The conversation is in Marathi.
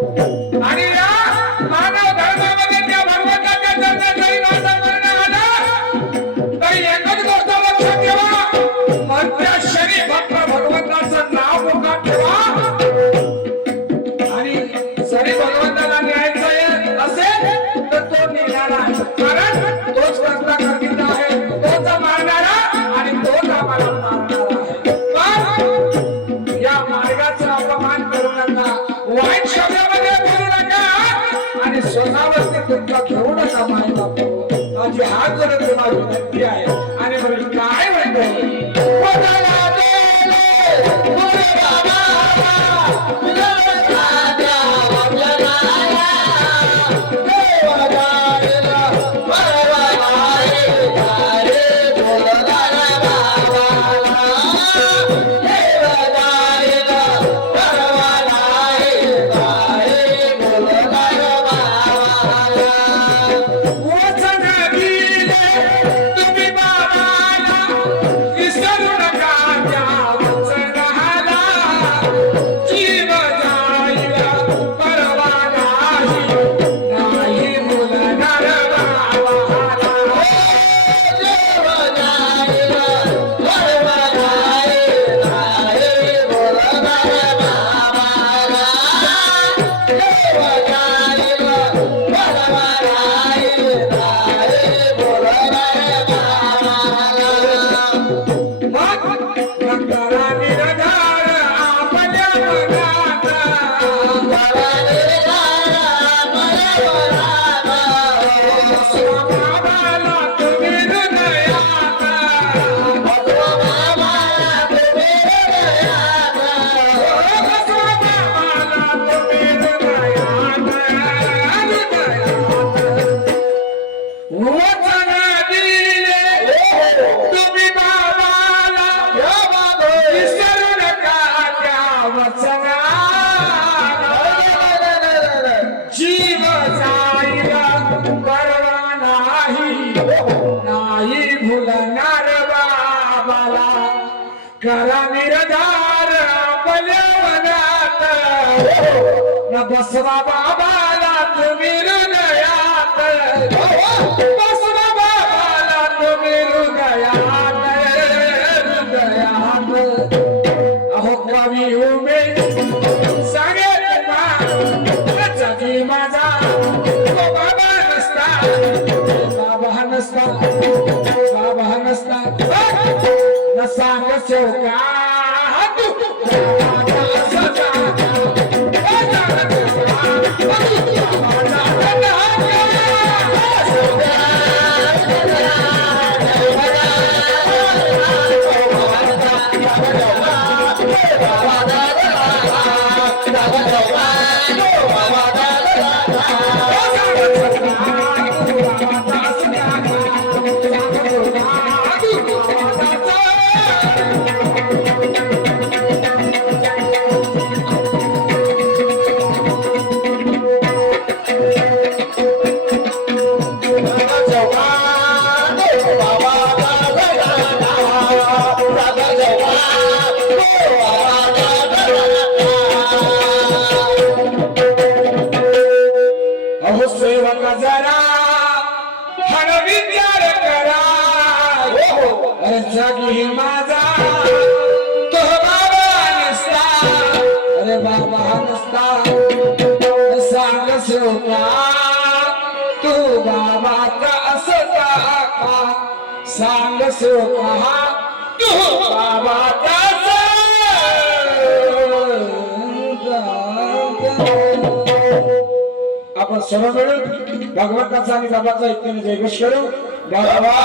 आणि या मानव धर्मामध्ये त्या भगवंताच्या चरणात जरी नामस्मरण आलं तरी एकच गोष्ट लक्षात ठेवा, मर्त्या क्षणी फक्त भगवंताचं नाव मुखात ठेवा आणि जरी भगवंताला न्यायचं असेल तर तो निघाला, कारण तोच रस्ता करता आहे, तोच मारणारा आणि तोच आम्हाला मारणारा आहे. पण या मार्गाचा अपमान करू नका, वाईट शब्दामध्ये बोलू नका आणि स्वतःवरती तुमचा घेऊ नका. माय बापू माझी हात जोडून तुम्हाला विनंती आहे. आणि बरं काय म्हणतो करा निर्धार आपल्या मनात, न बसवा बाबाला तुम्ही हृदयात, बसवा बाबाला तुम्ही हृदयात, हृदयात. अहो कवी उमे सांगेल जगी माझा बाबा नसता, बाबा नसता, बाबा नसता सांग शेवका जगी माझा तो बाबा नसता, अरे बाबा नसता, सांग सोका तू बाबाचा असता का, सांग सोका तू बाबाचा. आपण सर्व मिळून भगवंताचा आणि बाबाचा इतक्याने जयघोष करू. बाबा